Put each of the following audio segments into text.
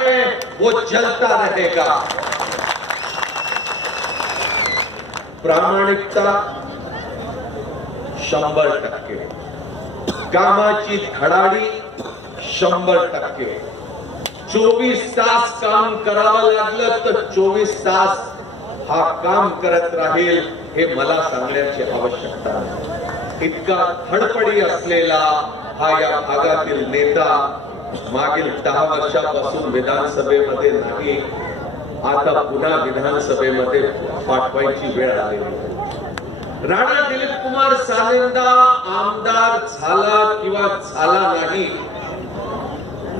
है वो जलता रहेगा। प्रामाणिकता शंभर टक्के। कामाची धडाडी शंभर टक्के। चोवीस तास काम करावं लागलं तर चोवीस तास हा काम करत राहील हे मला सांगण्याची आवश्यकता इतका धडपडी असलेला हा या भागातील नेता मागील दहा वर्षापासून विधानसभेमध्ये नाही आता पुन्हा विधानसभेमध्ये पाठवायची वेळ आलेली राणा दिलीप कुमार सालेंदा आमदार झाला किंवा झाला नाही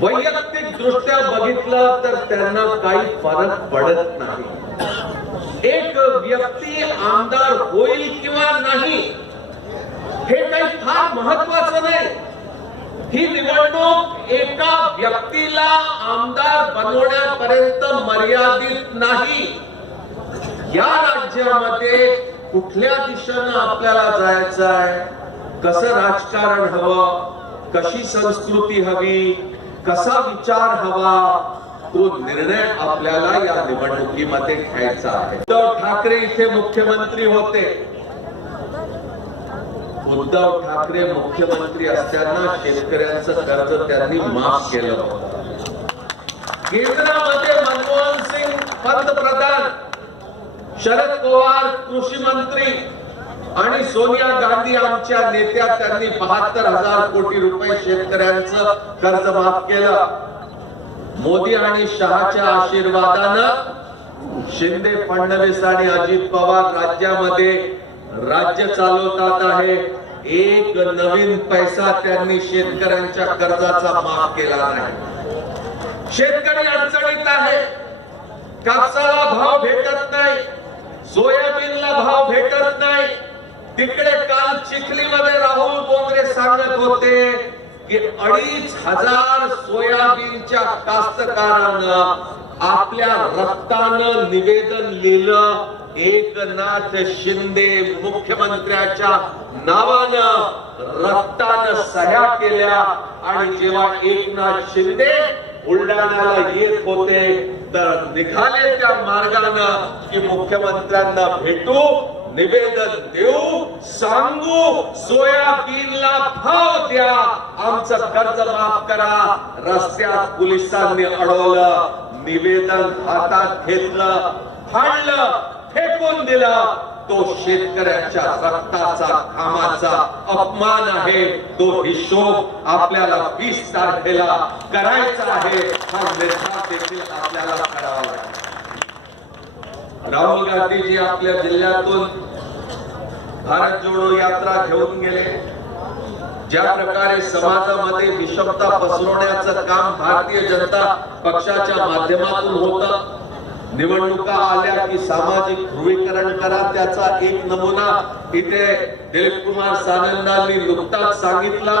वैयक्तिक दृष्ट्या बघितलं तर त्यांना काही फरक पडत नाही. एक व्यक्ती आमदार होईल किंवा नाही हे काही फार महत्वाचं नाही. ही निवडणूक एका व्यक्तीला आमदार बनवण्यापर्यंत मर्यादित नाही. या राज्यामध्ये कुठल्या दिशेनं आपल्याला जायचं आहे? कसं राजकारण हवं? कशी संस्कृती हवी? कसा विचार हवा? तो निर्णय आपल्याला या निवडणुकीमध्ये घ्यायचा आहे. उद्धव ठाकरे इथे मुख्यमंत्री होते. उद्धव ठाकरे मुख्यमंत्री असताना शेतकऱ्यांचं कर्ज त्यांनी माफ केलं केंद्रामध्ये मनमोहन सिंग पंतप्रधान शरद पवार कृषी मंत्री आणि सोनिया गांधी आमच्या नेत्या त्यांनी बहात्तर हजार कोटी रुपये शेतकऱ्यांचं कर्ज माफ केलं. मोदी आणि शहाच्या आशीर्वादानं शिंदे फडणवीस आणि अजित पवार राज्यामध्ये राज्य चालवतात आहे. एक नवीन पैसा त्यांनी शेतकऱ्यांच्या कर्जाचा माफ केला नाही. शेतकरी अडचणीत आहे. कापसाला भाव भेटत नाही. सोयाबीनला भाव भेटत नाही. तिकडे काल चिखलीमध्ये राहुल बोंद्रे सांगत होते की अडीच हजार सोयाबीनच्या कास्तकारानं आपल्या रक्तानं निवेदन लिहिलं. एकनाथ शिंदे मुख्यमंत्र्याच्या नावानं रक्तानं सह्या केल्या. आणि जेव्हा एकनाथ शिंदे बुलढाण्याला येत होते तर निघाले त्या मार्गानं की मुख्यमंत्र्यांना भेटू निवेदन देऊ सांगू सोयाबीनला भाव द्या. आमचं कर्ज माफ करा. रस्त्यात पोलिसांनी अडवलं निवेदन हातात घेतलं फाडलं. फेकून दिला. तो शेतकऱ्यांच्या रक्ताचा कामाचा अपमान आहे. तो हिशोब आपल्याला वीस तारखेला करायचा आहे. हा निर्धार देखील आपल्याला करावा लागेल. राहुल गांधीजी आपल्या जिल्ह्यातून भारत जोडो यात्रा घेऊन गेले. ज्या प्रकारे समाजामध्ये विषमता पसरवण्याचं काम भारतीय जनता पक्षाच्या माध्यमातून होतं निवडणुका आल्या की सामाजिक ध्रुवीकरण करा त्याचा एक नमुना इथे दिलीप कुमार सानंदांनी नुकताच सांगितला.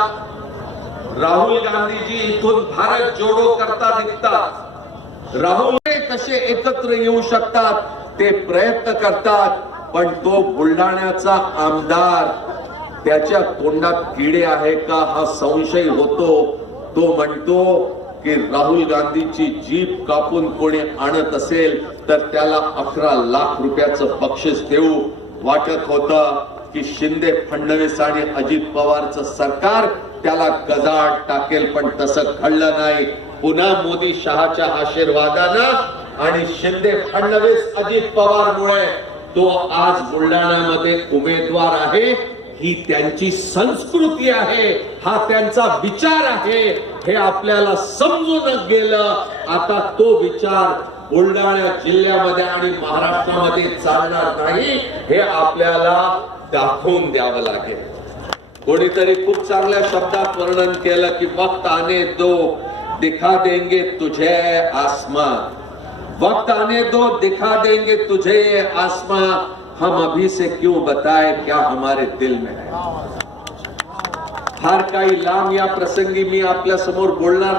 राहुल गांधीजी इथून भारत जोडो करता निघतात. राहुल कसे एकत्र येऊ शकतात ते प्रयत्न करतात पण तो बुलढाण्याचा आमदार त्याच्या तोंडात किडे आहे का हा संशय होतो. तो म्हणतो की राहुल गांधीची जीप कापून कोणी आणत असेल तर त्याला अकरा लाख रुपयाचं बक्षीस देऊ. वाटत होतं की शिंदे फडणवीस आणि अजित पवारचं सरकार त्याला गजाड टाकेल पण तसं घडलं नाही. पुन्हा मोदी शहाच्या आशीर्वादानं आणि शिंदे फडणवीस अजित पवारमुळे तो आज बुलढाण्यामध्ये उमेदवार आहे. ही त्यांची संस्कृती आहे. हा त्यांचा विचार आहे. हे आपल्याला समजून गेलं. आता तो विचार बुलढाणा जिल्ह्यामध्ये आणि महाराष्ट्रामध्ये चालणार नाही हे आपल्याला दाखवून द्यावं लागेल. कोणीतरी खूप चांगल्या शब्दात वर्णन केलं की वक्त आने दो दिखा देंगे तुझे आसमान. वक्त आने दो दिखा देंगे तुझे ये आसमां हम अभी से क्यों बताए क्या हमारे दिल में है? फार काही लांब या प्रसंगी मी आपल्यासमोर बोलणार